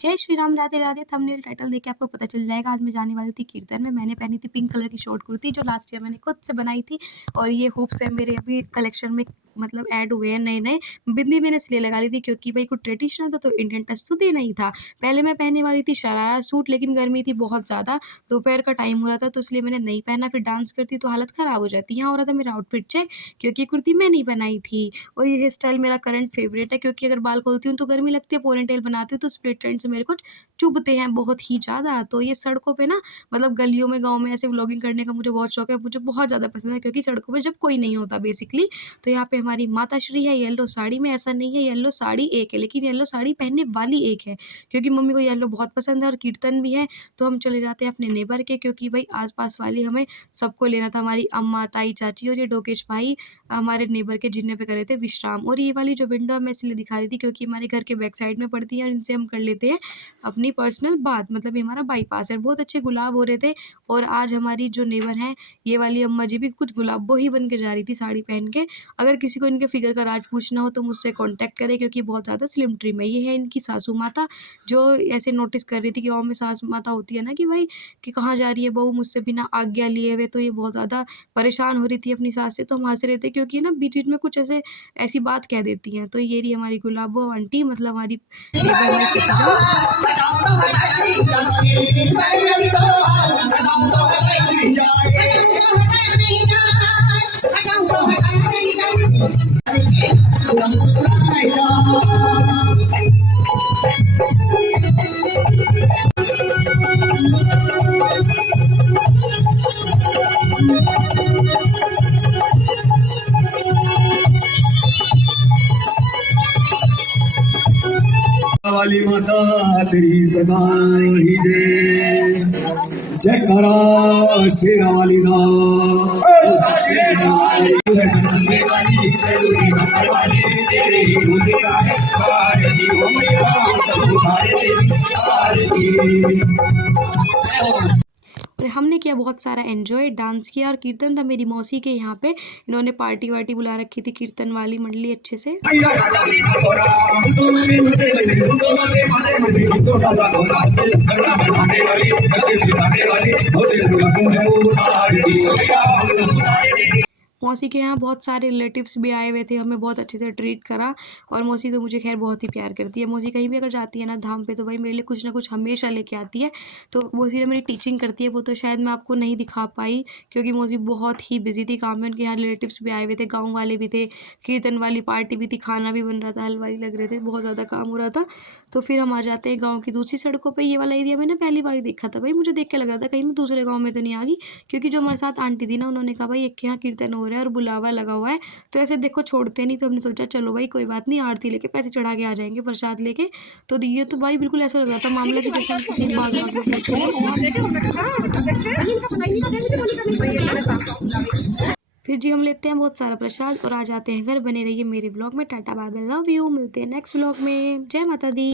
जय Shri Ram, Radhe Radhe. Thumbnail title देख के आपको पता चल जाएगा। आज मैं जाने वाली थी कीर्तन में। मैंने पहनी थी पिंक कलर की शॉर्ट कुर्ती जो लास्ट ईयर मैंने खुद से बनाई थी, और ये हुप्स है मेरे अभी कलेक्शन में मतलब ऐड हुए हैं नए-नए। बिंदी मैंने इसलिए लगा ली थी क्योंकि भाई कुछ ट्रेडिशनल था तो इंडियन टच तो देना ही था। पहले मैं पहनने वाली थी शरारा सूट, लेकिन गर्मी थी बहुत ज़्यादा, दोपहर का टाइम हो रहा था तो इसलिए मैंने नहीं पहना। फिर डांस करती तो हालत ख़राब हो जाती। यहाँ हो रहा था मेरा आउटफिट चेक, क्योंकि कुर्ती मैं नहीं बनाई थी। और ये हेयर स्टाइल मेरा करंट फेवरेट है, क्योंकि अगर बाल खोलती हूँ तो गर्मी लगती है, पोनीटेल बनाती हूँ तो स्प्लिट एंड से मेरे को चुभते हैं बहुत ही ज़्यादा। तो ये सड़कों पे ना मतलब गलियों में, गाँव में ऐसे व्लॉगिंग करने का मुझे बहुत शौक है। मुझे बहुत ज़्यादा पसंद है, क्योंकि सड़कों पे जब कोई नहीं होता बेसिकली। तो यहाँ पे हमारी माताश्री है येलो साड़ी में। ऐसा नहीं है येलो साड़ी एक है, लेकिन येलो साड़ी पहनने वाली एक है, क्योंकि मम्मी को येलो बहुत पसंद है और कीर्तन भी है। तो हम चले जाते हैं अपने नेबर के, क्योंकि भाई आस-पास वाली हमें सबको लेना था। हमारी अम्मा, ताई, चाची और ये डोकेश भाई हमारे नेबर के जिन्ने पे कर रहे थे विश्राम। और ये वाली जो विंडो है मैं इसलिए दिखा रही थी क्योंकि हमारे घर के बैक साइड में पड़ती है और इनसे हम कर लेते हैं अपनी पर्सनल बात। मतलब ये हमारा बाईपास है। बहुत अच्छे गुलाब हो रहे थे। और आज हमारी जो नेबर हैं, ये वाली अम्मा जी भी कुछ गुलाबो ही बन के जा रही थी साड़ी पहन के। अगर किसी को इनके फिगर का राज पूछना हो तो मुझसे कॉन्टैक्ट करें, क्योंकि बहुत ज़्यादा स्लिम ट्रिम है। ये है इनकी सासू माता, जो ऐसे नोटिस कर रही थी कि गाँव में सास माता होती है ना कि भाई कि कहाँ जा रही है बहू मुझसे बिना आज्ञा लिए हुए। तो ये बहुत ज़्यादा परेशान हो रही थी अपनी सास से। तो हम हँस रहे थे क्योंकि ना बीच-बीच में कुछ ऐसे ऐसी बात कह देती हैं। तो ये रही हमारी गुलाबो आंटी, मतलब हमारी नेबर, हमारी चची जान। वाली माता तेरी सदा ही जय जयकारा शेरा वाली दा और हमने किया बहुत सारा एन्जॉय, डांस किया और कीर्तन था मेरी मौसी के यहाँ पे। इन्होंने पार्टी वार्टी बुला रखी थी, कीर्तन वाली मंडली अच्छे से। मौसी के यहाँ बहुत सारे रिलेटिव्स भी आए हुए थे, हमें बहुत अच्छे से ट्रीट करा। और मौसी तो मुझे खैर बहुत ही प्यार करती है। मौसी कहीं भी अगर जाती है ना धाम पे, तो भाई मेरे लिए कुछ ना कुछ हमेशा लेके आती है। तो मौसी ने मेरी टीचिंग करती है, वो तो शायद मैं आपको नहीं दिखा पाई क्योंकि मौसी बहुत ही बिजी थी काम में। उनके यहाँ रिलेटिव्स भी आए हुए थे, गाँव वाले भी थे, कीर्तन वाली पार्टी भी थी, खाना भी बन रहा था, हलवाई लग रहे थे, बहुत ज़्यादा काम हो रहा था। तो फिर हम आ जाते हैं गाँव की दूसरी सड़कों पर। ये वाला एरिया मैंने पहली बार ही देखा था भाई, मुझे देख के लग रहा था कहीं मैं दूसरे गाँव में तो नहीं आ गई, क्योंकि जो हमारे साथ आंटी थी ना, उन्होंने कहा भाई एक के यहाँ कीर्तन हो रहा है और बुलावा लगा हुआ है, तो ऐसे देखो छोड़ते नहीं। तो हमने सोचा चलो भाई कोई बात नहीं, आरती लेके पैसे चढ़ा के आ जाएंगे प्रसाद लेके। तो ये तो भाई बिल्कुल ऐसा लग रहा था मामला कि जैसे हम किसी बाग बाग में पहुंच गए। फिर जी हम लेते हैं बहुत सारा प्रसाद और आ जाते हैं घर। बने रहिए मेरे ब्लॉग में। Tata bye bye, love you. मिलते हैं नेक्स्ट ब्लॉग में। जय माता दी।